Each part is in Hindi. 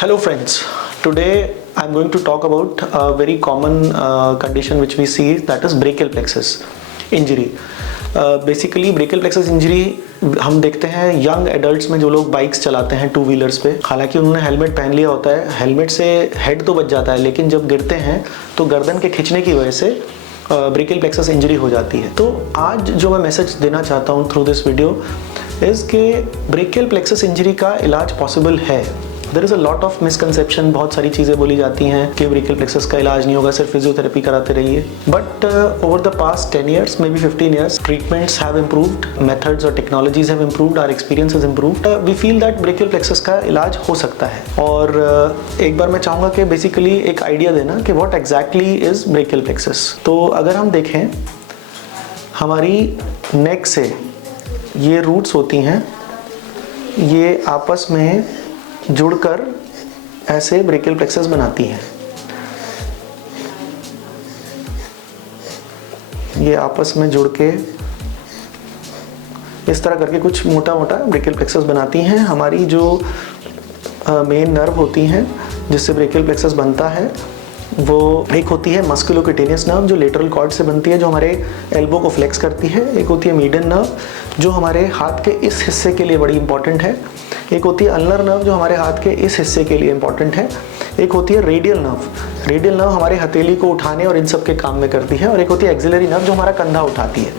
Hello friends, today I am going to talk about a very common condition which we see, that is brachial plexus injury. Basically brachial plexus injury हम देखते हैं यंग एडल्ट्स में जो लोग बाइक्स चलाते हैं टू व्हीलर्स पे, हालांकि उन्होंने हेलमेट पहन लिया होता है, हेलमेट से हेड तो बच जाता है लेकिन जब गिरते हैं तो गर्दन के खिंचने की वजह से ब्रेकियल प्लेक्सस इंजरी हो जाती है। तो आज जो मैं मैसेज देना चाहता हूँ थ्रू दिस वीडियो इज़ कि ब्रेकियल प्लेक्सस इंजरी का इलाज पॉसिबल है। There is a lot of misconception, बहुत सारी चीज़ें बोली जाती हैं कि ब्रेकियल प्लेक्सस का इलाज नहीं होगा, सिर्फ फिजियोथेरेपी कराते रहिए। But over the past 10 years, maybe 15 years, treatments have improved, methods और technologies have improved, our experience has improved. We feel that brachial plexus का इलाज हो सकता है। और एक बार मैं चाहूँगा कि बेसिकली एक आइडिया देना कि what exactly is brachial plexus। तो अगर हम देखें हमारी नेक से ये रूट्स होती हैं, ये आपस में जुड़कर ऐसे ब्रेकियल प्लेक्सस बनाती हैं। ये आपस में जुड़ के इस तरह करके कुछ मोटा मोटा ब्रेकियल प्लेक्सस बनाती हैं। हमारी जो मेन नर्व होती हैं जिससे ब्रेकियल प्लेक्सस बनता है वो एक होती है मस्कुलोक्यूटेनियस नर्व जो लेटरल कॉर्ड से बनती है, जो हमारे एल्बो को फ्लेक्स करती है। एक होती है मीडियन नर्व जो हमारे हाथ के इस हिस्से के लिए बड़ी इंपॉर्टेंट है। एक होती है अल्नर नर्व जो हमारे हाथ के इस हिस्से के लिए इंपॉर्टेंट है। एक होती है रेडियल नर्व। रेडियल नर्व हमारे हथेली को उठाने और इन सब के काम में करती है। और एक होती है एक्सिलरी नर्व जो हमारा कंधा उठाती है।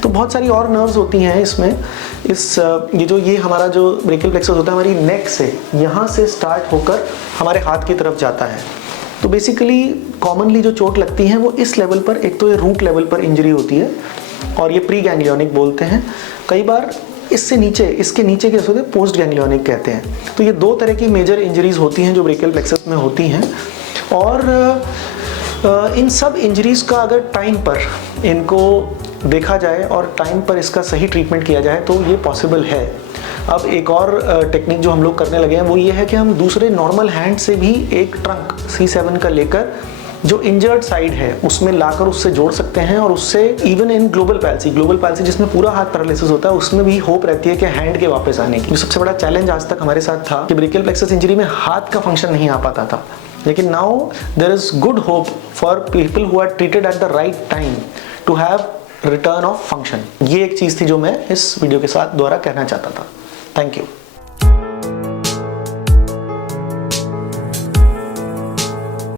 तो बहुत सारी और नर्व्स होती हैं इसमें। ये हमारा जो ब्रेकियल प्लेक्सस होता है हमारी नेक से यहाँ से स्टार्ट होकर हमारे हाथ की तरफ जाता है। तो बेसिकली कॉमनली जो चोट लगती है वो इस लेवल पर, एक तो ये रूट लेवल पर इंजरी होती है और ये प्री गैंग्लियोनिक बोलते हैं। कई बार इससे नीचे, इसके नीचे के होते हैं पोस्ट गैंग्लियोनिक कहते हैं। तो ये दो तरह की मेजर इंजरीज होती हैं जो ब्रेकियल प्लेक्सस में होती हैं। और इन सब इंजरीज का अगर टाइम पर इनको देखा जाए और टाइम पर इसका सही ट्रीटमेंट किया जाए तो ये पॉसिबल है। अब एक और टेक्निक जो हम लोग करने लगे हैं वो ये है कि हम दूसरे नॉर्मल हैंड से भी एक ट्रंक C7 का लेकर जो इंजर्ड साइड है उसमें लाकर उससे जोड़ सकते हैं और उससे इवन इन ग्लोबल पैल्सी जिसमें पूरा हाथ पैरालिसिस होता है उसमें भी होप रहती है कि हैंड के वापस आने की। सबसे बड़ा चैलेंज आज तक हमारे साथ था कि ब्रेकियल प्लेक्सस इंजरी में हाथ का फंक्शन नहीं आ पाता था, लेकिन now there is good hope for people who are treated at the right time to have return of function. ये एक चीज़ थी जो मैं इस वीडियो के साथ द्वारा कहना चाहता था। Thank you.